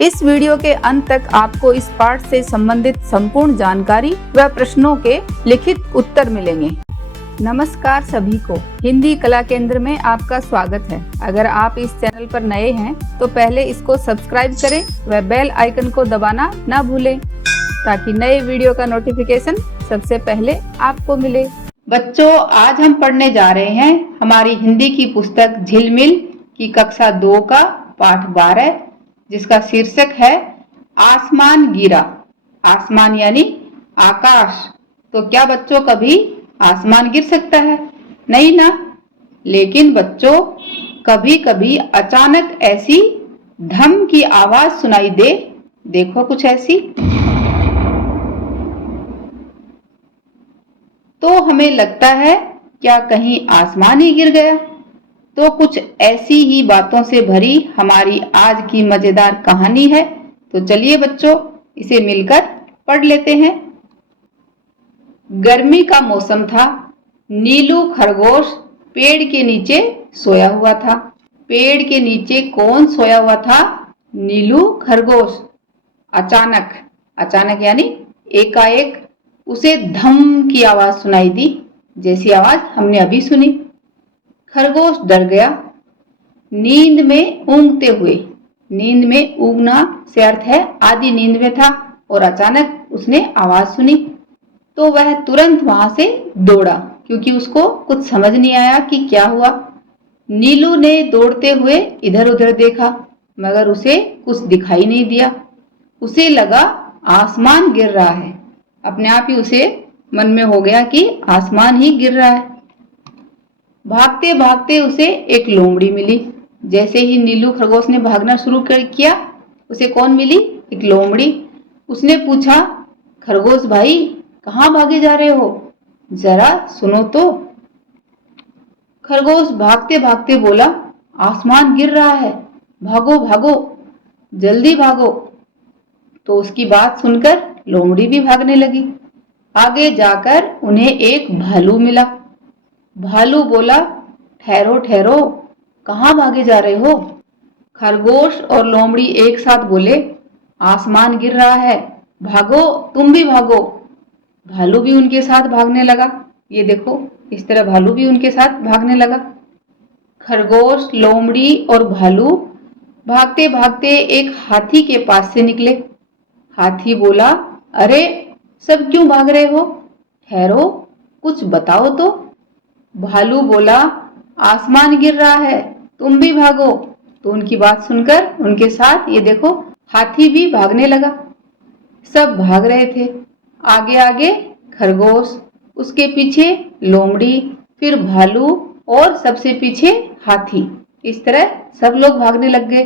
इस वीडियो के अंत तक आपको इस पाठ से संबंधित संपूर्ण जानकारी व प्रश्नों के लिखित उत्तर मिलेंगे। नमस्कार सभी को, हिंदी कला केंद्र में आपका स्वागत है। अगर आप इस चैनल पर नए हैं तो पहले इसको सब्सक्राइब करें व बेल आइकन को दबाना ना भूलें ताकि नए वीडियो का नोटिफिकेशन सबसे पहले आपको मिले। बच्चों, आज हम पढ़ने जा रहे हैं हमारी हिंदी की पुस्तक झिलमिल की कक्षा 2 का पाठ 12, जिसका शीर्षक है आसमान गिरा। आसमान यानी आकाश। तो क्या बच्चों कभी आसमान गिर सकता है? नहीं ना। लेकिन बच्चों, कभी कभी अचानक ऐसी धम की आवाज सुनाई दे। देखो कुछ ऐसी। तो हमें लगता है क्या कहीं आसमान ही गिर गया? तो कुछ ऐसी ही बातों से भरी हमारी आज की मजेदार कहानी है। तो चलिए बच्चों, इसे मिलकर पढ़ लेते हैं। गर्मी का मौसम था। नीलू खरगोश पेड़ के नीचे सोया हुआ था। पेड़ के नीचे कौन सोया हुआ था? नीलू खरगोश। अचानक यानी एकाएक उसे धम की आवाज सुनाई दी, जैसी आवाज हमने अभी सुनी। खरगोश डर गया। नींद में ऊँघते हुए, नींद में ऊँघना से अर्थ है आधी नींद में था और अचानक उसने आवाज सुनी तो वह तुरंत वहां से दौड़ा, क्योंकि उसको कुछ समझ नहीं आया कि क्या हुआ। नीलू ने दौड़ते हुए इधर उधर देखा, मगर उसे कुछ दिखाई नहीं दिया। उसे लगा आसमान गिर रहा है। अपने आप ही उसे मन में हो गया कि आसमान ही गिर रहा है। भागते भागते उसे एक लोमड़ी मिली। जैसे ही नीलू खरगोश ने भागना शुरू किया, उसे कौन मिली? एक लोमड़ी। उसने पूछा, खरगोश भाई कहाँ भागे जा रहे हो? जरा सुनो तो। खरगोश भागते भागते बोला, आसमान गिर रहा है, भागो भागो, जल्दी भागो। तो उसकी बात सुनकर लोमड़ी भी भागने लगी। आगे जाकर उन्हें एक भालू मिला। भालू बोला, ठहरो ठहरो, कहाँ भागे जा रहे हो? खरगोश और लोमड़ी एक साथ बोले, आसमान गिर रहा है, भागो, तुम भी भागो। भालू भी उनके साथ भागने लगा। ये देखो, इस तरह भालू भी उनके साथ भागने लगा। खरगोश, लोमड़ी और भालू भागते भागते एक हाथी के पास से निकले। हाथी बोला, अरे सब क्यों भाग रहे हो? ठहरो, कुछ बताओ तो। भालू बोला, आसमान गिर रहा है, तुम भी भागो। तो उनकी बात सुनकर उनके साथ ये देखो हाथी भी भागने लगा। सब भाग रहे थे। आगे आगे खरगोश, उसके पीछे लोमड़ी, फिर भालू और सबसे पीछे हाथी। इस तरह सब लोग भागने लग गए।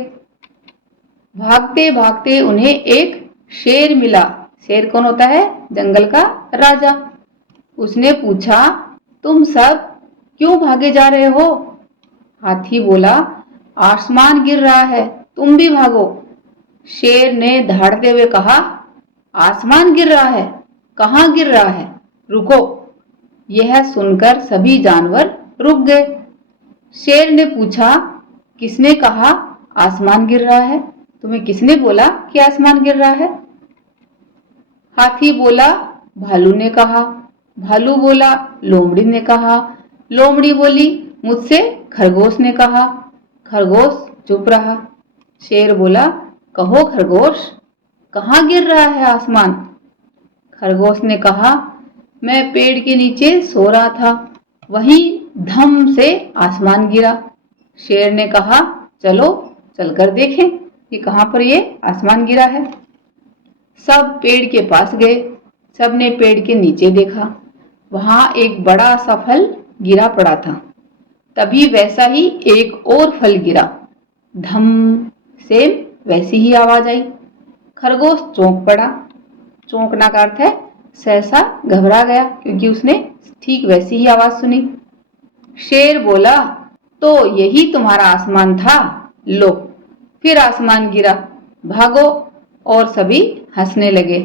भागते भागते उन्हें एक शेर मिला। शेर कौन होता है? जंगल का राजा। उसने पूछा, तुम सब क्यों भागे जा रहे हो? हाथी बोला, आसमान गिर रहा है, तुम भी भागो। शेर ने दहाड़ते हुए कहा, आसमान गिर रहा है? कहाँ गिर रहा है? रुको। यह सुनकर सभी जानवर रुक गए। शेर ने पूछा, किसने कहा आसमान गिर रहा है? तुम्हें किसने बोला कि आसमान गिर रहा है? हाथी बोला, भालू ने कहा। भालू बोला, लोमड़ी ने कहा। लोमड़ी बोली, मुझसे खरगोश ने कहा। खरगोश चुप रहा। शेर बोला, कहो खरगोश, कहाँ गिर रहा है आसमान? खरगोश ने कहा, मैं पेड़ के नीचे सो रहा था, वहीं धम से आसमान गिरा। शेर ने कहा, चलो चलकर देखें कि कहाँ पर ये आसमान गिरा है। सब पेड़ के पास गए। सबने पेड़ के नीचे देखा। वहां एक बड़ा सा फल गिरा पड़ा था। तभी वैसा ही एक और फल गिरा। धम से वैसी ही आवाज आई। खरगोश चौंक पड़ा। चौंकना का अर्थ है सहसा घबरा गया, क्योंकि उसने ठीक वैसी ही आवाज सुनी। शेर बोला, तो यही तुम्हारा आसमान था, लो फिर आसमान गिरा, भागो। और सभी हंसने लगे।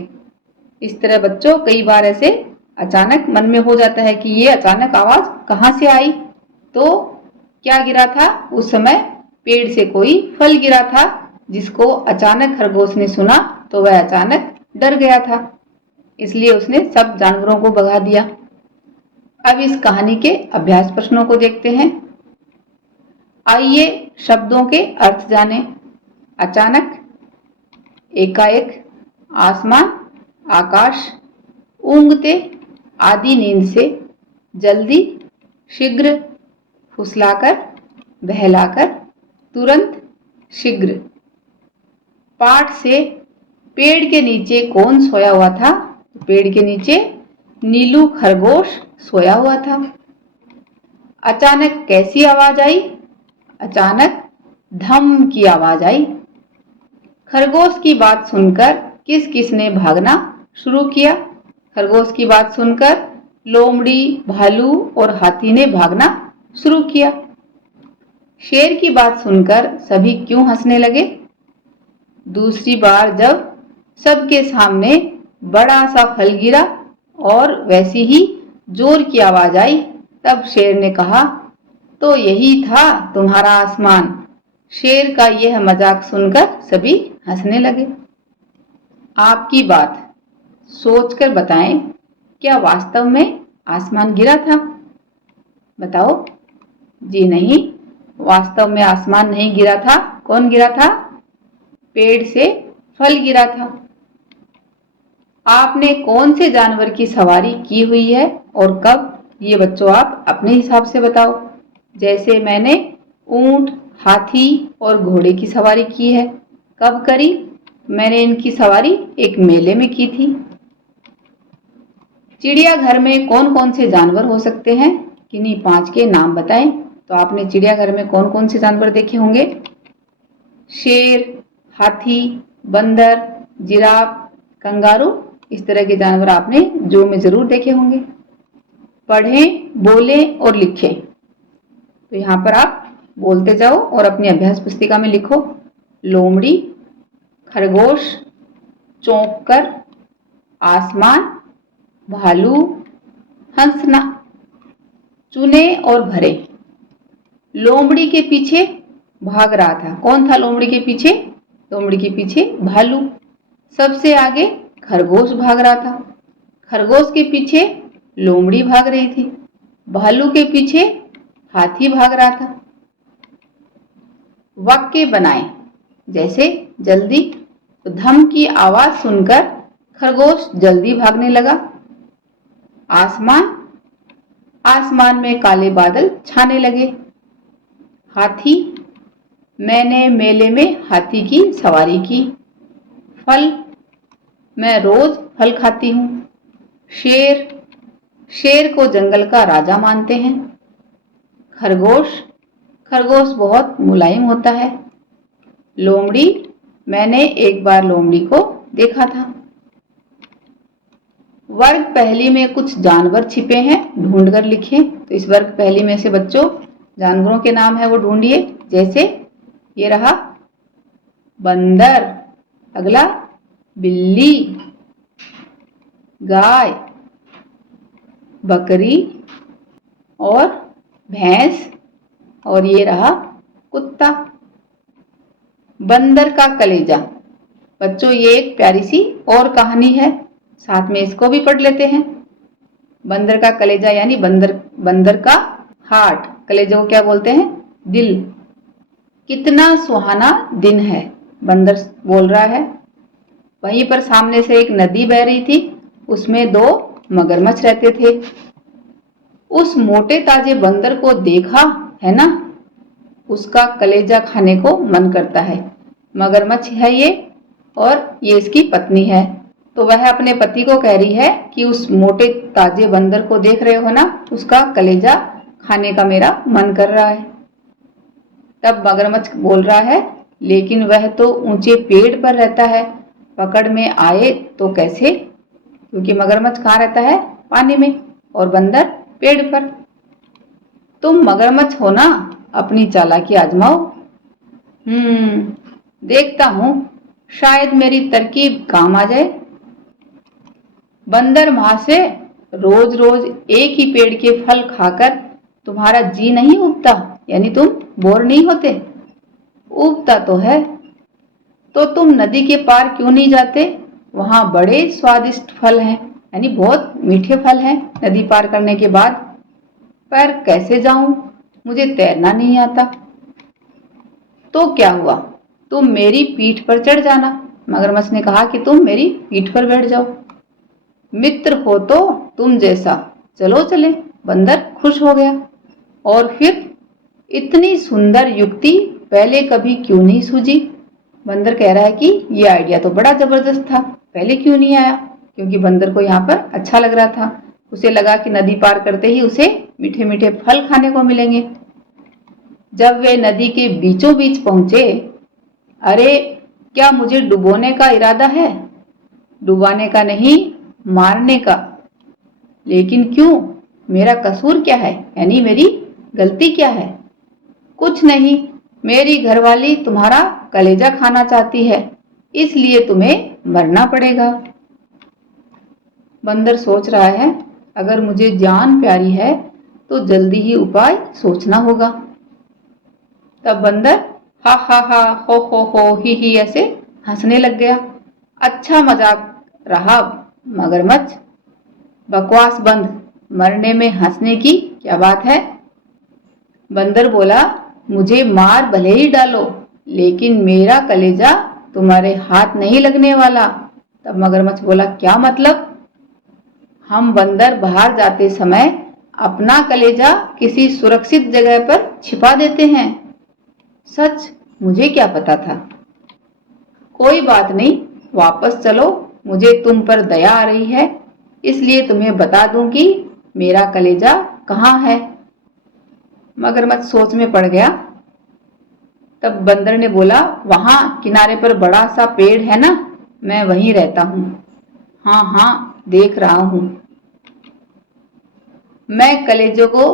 इस तरह बच्चों कई बार ऐसे अचानक मन में हो जाता है कि ये अचानक आवाज कहाँ से आई। तो क्या गिरा था? उस समय पेड़ से कोई फल गिरा था, जिसको अचानक खरगोश ने सुना तो वह अचानक डर गया था, इसलिए उसने सब जानवरों को भगा दिया। अब इस कहानी के अभ्यास प्रश्नों को देखते हैं। आइए शब्दों के अर्थ जानें। अचानक, एकाएक, आसमान, आकाश, ऊँघते, आधी नींद से, जल्दी, शीघ्र, फुसलाकर, बहलाकर, तुरंत, शीघ्र। पाठ से पेड़ के नीचे कौन सोया हुआ था? पेड़ के नीचे नीलू खरगोश सोया हुआ था। अचानक कैसी आवाज आई? अचानक धम की आवाज आई। खरगोश की बात सुनकर किस किस ने भागना शुरू किया? खरगोश की बात सुनकर लोमड़ी, भालू और हाथी ने भागना शुरू किया। शेर की बात सुनकर सभी क्यों हंसने लगे? दूसरी बार जब सबके सामने बड़ा सा फल गिरा और वैसी ही जोर की आवाज आई, तब शेर ने कहा, तो यही था तुम्हारा आसमान। शेर का यह मजाक सुनकर सभी हंसने लगे। आपकी बात सोचकर बताएं, क्या वास्तव में आसमान गिरा था? बताओ। जी नहीं, वास्तव में आसमान नहीं गिरा था। कौन गिरा था? पेड़ से फल गिरा था। आपने कौन से जानवर की सवारी की हुई है और कब? ये बच्चों आप अपने हिसाब से बताओ। जैसे मैंने ऊंट, हाथी और घोड़े की सवारी की है। कब करी? मैंने इनकी सवारी एक मेले में की थी। चिड़ियाघर में कौन कौन से जानवर हो सकते हैं? किन्हीं 5 के नाम बताएं। तो आपने चिड़ियाघर में कौन कौन से जानवर देखे होंगे? शेर, हाथी, बंदर, जिराफ, कंगारू, इस तरह के जानवर आपने जू में जरूर देखे होंगे। पढ़ें, बोलें और लिखें। तो यहाँ पर आप बोलते जाओ और अपनी अभ्यास पुस्तिका में लिखो। लोमड़ी, खरगोश, चौंक कर, आसमान, भालू, हंसना। चुने और भरे। लोमड़ी के पीछे भाग रहा था। कौन था लोमड़ी के पीछे? लोमड़ी के पीछे भालू। सबसे आगे खरगोश भाग रहा था। खरगोश के पीछे लोमड़ी भाग रही थी। भालू के पीछे हाथी भाग रहा था। वाक्य बनाएं, जैसे जल्दी। तो धम की आवाज सुनकर खरगोश जल्दी भागने लगा। आसमान, आसमान में काले बादल छाने लगे। हाथी, मैंने मेले में हाथी की सवारी की। फल, मैं रोज फल खाती हूँ। शेर, शेर को जंगल का राजा मानते हैं। खरगोश, खरगोश बहुत मुलायम होता है। लोमड़ी, मैंने एक बार लोमड़ी को देखा था। वर्ग पहेली में कुछ जानवर छिपे हैं, ढूंढ कर लिखें। तो इस वर्ग पहेली में से बच्चों जानवरों के नाम है वो ढूंढिए। जैसे ये रहा बंदर, अगला बिल्ली, गाय, बकरी और भैंस, और ये रहा कुत्ता। बंदर का कलेजा। बच्चों ये एक प्यारी सी और कहानी है, साथ में इसको भी पढ़ लेते हैं। बंदर का कलेजा यानी बंदर का हार्ट। कलेजे को क्या बोलते हैं? दिल। कितना सुहाना दिन है, बंदर बोल रहा है। वहीं पर सामने से एक नदी बह रही थी, उसमें 2 मगरमच्छ रहते थे। उस मोटे ताजे बंदर को देखा है ना, उसका कलेजा खाने को मन करता है। मगरमच्छ है ये और ये इसकी पत्नी है। तो वह अपने पति को कह रही है कि उस मोटे ताजे बंदर को देख रहे हो ना, उसका कलेजा खाने का मेरा मन कर रहा है। तब मगरमच्छ बोल रहा है, लेकिन वह तो ऊंचे पेड़ पर रहता है, पकड़ में आए तो कैसे? क्योंकि मगरमच्छ कहाँ रहता है? पानी में, और बंदर पेड़ पर। तुम मगरमच्छ हो ना, अपनी चालाकी आजमाओ। देखता हूं, शायद मेरी तरकीब काम आ जाए। बंदर मां से, रोज रोज एक ही पेड़ के फल खाकर तुम्हारा जी नहीं उबता? यानी तुम बोर नहीं होते? उबता तो है, तो तुम नदी के पार क्यों नहीं जाते? वहां बड़े स्वादिष्ट फल हैं, यानी बहुत मीठे फल हैं नदी पार करने के बाद। पर कैसे जाऊं? मुझे तैरना नहीं आता। तो क्या हुआ, तुम मेरी पीठ पर चढ़ जाना। मगरमच्छ ने कहा कि तुम मेरी पीठ पर बैठ जाओ। मित्र हो तो तुम जैसा, चलो चले। बंदर खुश हो गया। और फिर इतनी सुंदर युक्ति पहले कभी क्यों नहीं सूझी? बंदर कह रहा है कि ये आइडिया तो बड़ा जबरदस्त था, पहले क्यों नहीं आया? क्योंकि बंदर को यहाँ पर अच्छा लग रहा था। उसे लगा कि नदी पार करते ही उसे मीठे मीठे फल खाने को मिलेंगे। जब वे नदी के बीचों बीच पहुंचे, अरे क्या मुझे डुबोने का इरादा है? डुबाने का नहीं, मारने का। लेकिन क्यों? मेरा कसूर क्या है, यानी मेरी गलती क्या है? कुछ नहीं, मेरी घरवाली तुम्हारा कलेजा खाना चाहती है, इसलिए तुम्हें मरना पड़ेगा। बंदर सोच रहा है, अगर मुझे जान प्यारी है तो जल्दी ही उपाय सोचना होगा। तब बंदर हा हो ही ऐसे हंसने लग गया। अच्छा मजाक रहा मगरमच्छ, बकवास बंद, मरने में हंसने की क्या बात है? बंदर बोला, मुझे मार भले ही डालो, लेकिन मेरा कलेजा तुम्हारे हाथ नहीं लगने वाला। तब मगरमच्छ बोला, क्या मतलब? हम बंदर बाहर जाते समय अपना कलेजा किसी सुरक्षित जगह पर छिपा देते हैं। सच? मुझे क्या पता था। कोई बात नहीं, वापस चलो, मुझे तुम पर दया आ रही है, इसलिए तुम्हें बता दूं कि मेरा कलेजा कहाँ है। मगरमच्छ सोच में पड़ गया। तब बंदर ने बोला, वहां किनारे पर बड़ा सा पेड़ है ना, मैं वहीं रहता हूं। हाँ, देख रहा हूं। मैं कलेजे को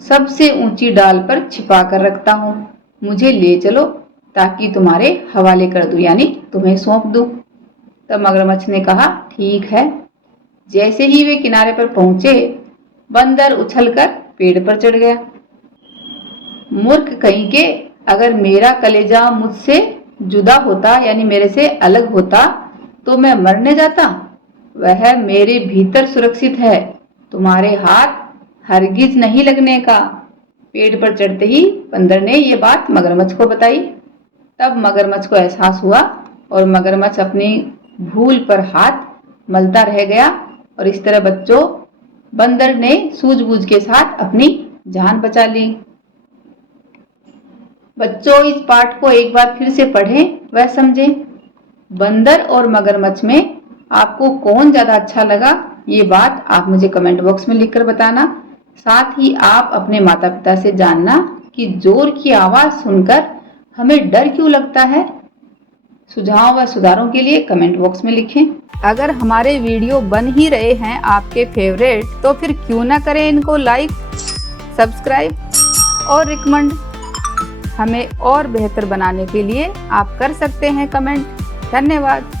सबसे ऊंची डाल पर छिपा कर रखता हूं। मुझे ले चलो ताकि तुम्हारे हवाले कर दूं, यानी तुम्हें सौंप दूं। तब मगरमच्छ ने कहा, ठीक है। जैसे ही वे किनारे पर पहुंचे, बंदर उछलकर पेड़ पर चढ़ गया। मूर्ख कहीं के, अगर मेरा कलेजा मुझसे जुदा होता, यानी मेरे से अलग होता, तो मैं मरने जाता। वह मेरे भीतर सुरक्षित है, तुम्हारे हाथ हरगिज नहीं लगने का। पेड़ पर चढ़ते ही बंदर ने ये बात मगरमच्छ को बताई। तब मगरमच्छ को एहसास हुआ और मगरमच्छ अपनी भूल पर हाथ मलता रह गया। और इस तरह बच्चों, बंदर ने सूझबूझ के साथ अपनी जान बचा ली। बच्चों, इस पाठ को एक बार फिर से पढ़ें व समझें। बंदर और मगरमच्छ में आपको कौन ज्यादा अच्छा लगा, ये बात आप मुझे कमेंट बॉक्स में लिखकर बताना। साथ ही आप अपने माता पिता से जानना कि जोर की आवाज सुनकर हमें डर क्यों लगता है। सुझाव व सुधारों के लिए कमेंट बॉक्स में लिखें। अगर हमारे वीडियो बन ही रहे हैं आपके फेवरेट, तो फिर क्यों ना करें इनको लाइक, सब्सक्राइब और रिकमेंड। हमें और बेहतर बनाने के लिए आप कर सकते हैं कमेंट। धन्यवाद।